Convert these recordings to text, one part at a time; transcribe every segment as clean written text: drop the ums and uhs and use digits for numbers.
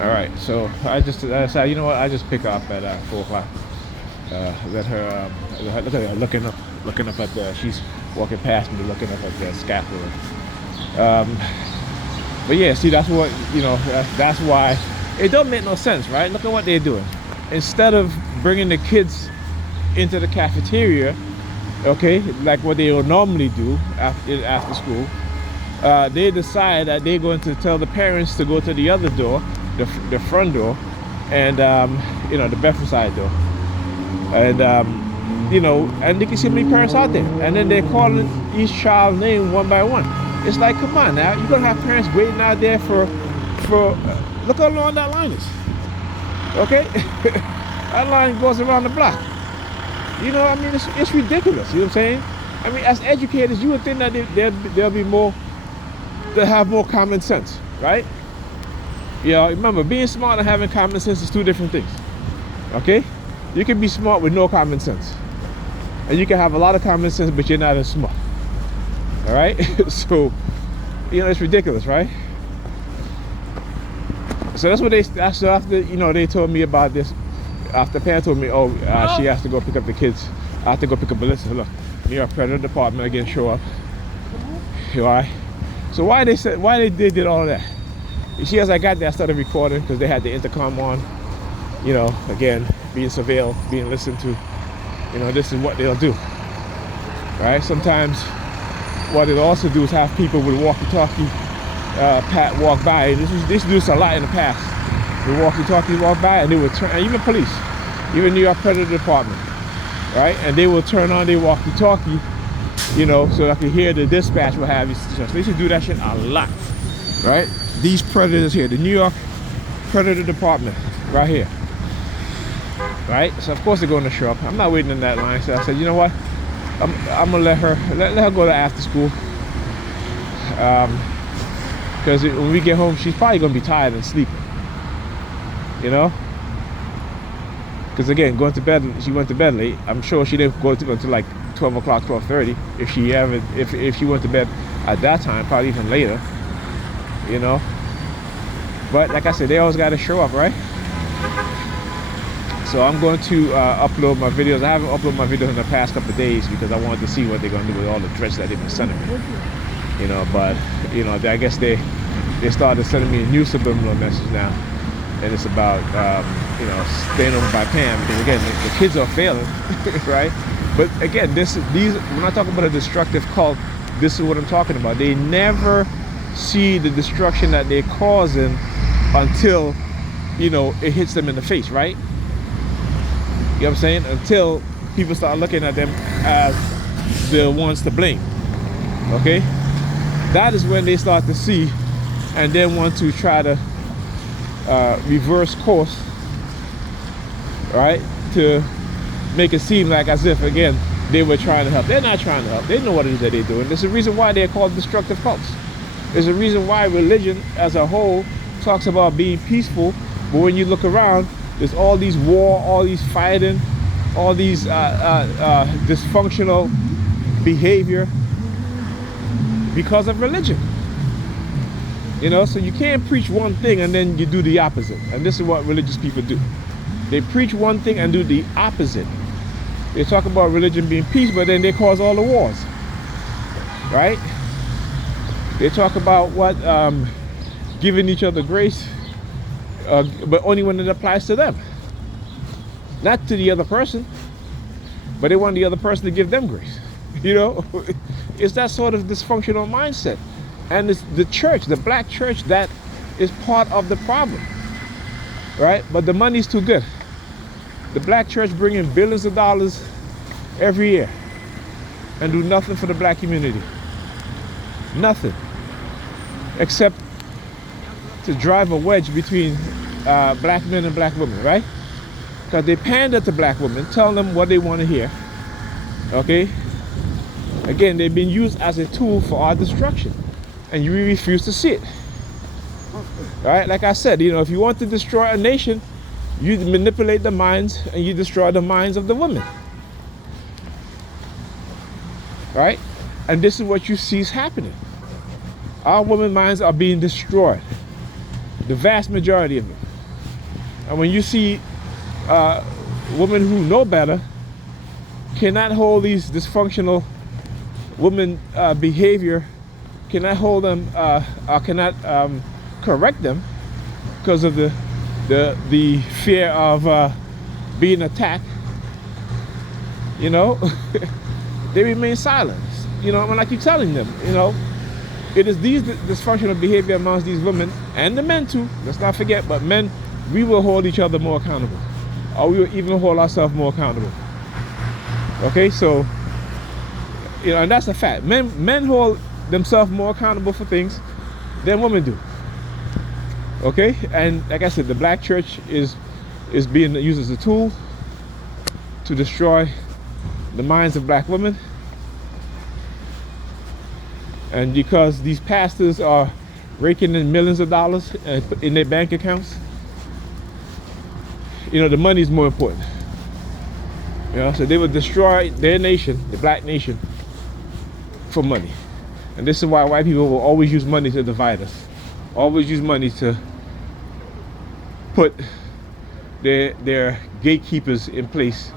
All right, so I decided, you know what? I just pick her up at 4 o'clock. Let her look at her looking up at the. She's walking past me, looking up at the scaffold. Um, but yeah, see, that's what That's why it don't make no sense, right? Look at what they're doing. Instead of bringing the kids into the cafeteria, okay, like what they would normally do after school, they decide that they're going to tell the parents to go to the other door, the front door, and the bedroom side door, and and you can see many parents out there, and then they're calling each child's name one by one. It's like, come on now, you're gonna have parents waiting out there for look how long that line is. Okay, that line goes around the block. I mean, it's ridiculous. You know what I'm saying? I mean, as educators, you would think that there'll be more, they'll have more common sense, right? Remember, being smart and having common sense is two different things. Okay? You can be smart with no common sense, and you can have a lot of common sense, but you're not as smart. All right? So, it's ridiculous, right? So that's after they told me about this. After the parent told me, she has to go pick up the kids. I have to go pick up Melissa. Look, NY Predator Department again show up. Why? So why they did all of that? You see, as I got there, I started recording because they had the intercom on. Again, being surveilled, being listened to. This is what they'll do. Right? Sometimes what they'll also do is have people with walkie-talkie walk by. This used to do this a lot in the past. The walkie-talkie walk by, and they would turn, and even police, even NY Predator Department, right? And they will turn on their walkie-talkie, so I can hear the dispatch, what have you. So they should do that shit a lot, right? These predators here, the NY Predator Department, right here, right? So of course they're going to show up. I'm not waiting in that line. So I said, you know what? I'm gonna let her go to after school. Because when we get home, she's probably gonna be tired and sleeping. Because again, she went to bed late. I'm sure she didn't go until like 12 o'clock, 12:30. If she went to bed at that time, probably even later. But like I said, they always got to show up, right? So I'm going to upload my videos. I haven't uploaded my videos in the past couple of days because I wanted to see what they're going to do with all the threats that they've been sending me. But I guess they started sending me a new subliminal message now. And it's about, staying over by Pam. Because again, the kids are failing, right? But again, when I talk about a destructive cult, this is what I'm talking about. They never see the destruction that they're causing until, it hits them in the face, right? You know what I'm saying? Until people start looking at them as the ones to blame, okay? That is when they start to see and then want to try to reverse course, right, to make it seem like as if, again, they were trying to help. They're not trying to help. They know what it is that they're doing. There's a reason why they're called destructive cults. There's a reason why religion as a whole talks about being peaceful, but when you look around, there's all these war, all these fighting, all these dysfunctional behavior because of religion. So you can't preach one thing and then you do the opposite. And this is what religious people do. They preach one thing and do the opposite. They talk about religion being peace, but then they cause all the wars, right? They talk about what giving each other grace, but only when it applies to them, not to the other person. But they want the other person to give them grace. It's that sort of dysfunctional mindset. And it's the church, the black church, that is part of the problem, right? But the money's too good. The black church bring in billions of dollars every year and do nothing for the black community. Nothing. Except to drive a wedge between black men and black women, right? Because they pander to black women, tell them what they want to hear, okay? Again, they've been used as a tool for our destruction. And you refuse to see it. All right, like I said, if you want to destroy a nation, you manipulate the minds and you destroy the minds of the women. Right? And this is what you see is happening. Our women's minds are being destroyed. The vast majority of them. And when you see women who know better cannot hold these dysfunctional women behavior, cannot hold them, or cannot correct them because of the fear of being attacked, you know, they remain silent. You know, when I keep telling them, you know, it is these dysfunctional behavior amongst these women and the men too. Let's not forget, but men, we will hold each other more accountable, or we will even hold ourselves more accountable. Okay, so you know, and that's a fact. Men hold themselves more accountable for things than women do. Okay, and like I said, the black church is being used as a tool to destroy the minds of black women. And because these pastors are raking in millions of dollars in their bank accounts, you know, the money is more important. You know, so they will destroy their nation, the black nation, for money. And this is why white people will always use money to divide us. Always use money to put their gatekeepers in place.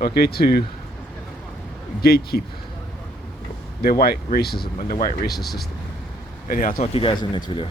Okay, to gatekeep their white racism and the white racist system. Anyhow, I'll talk to you guys in the next video.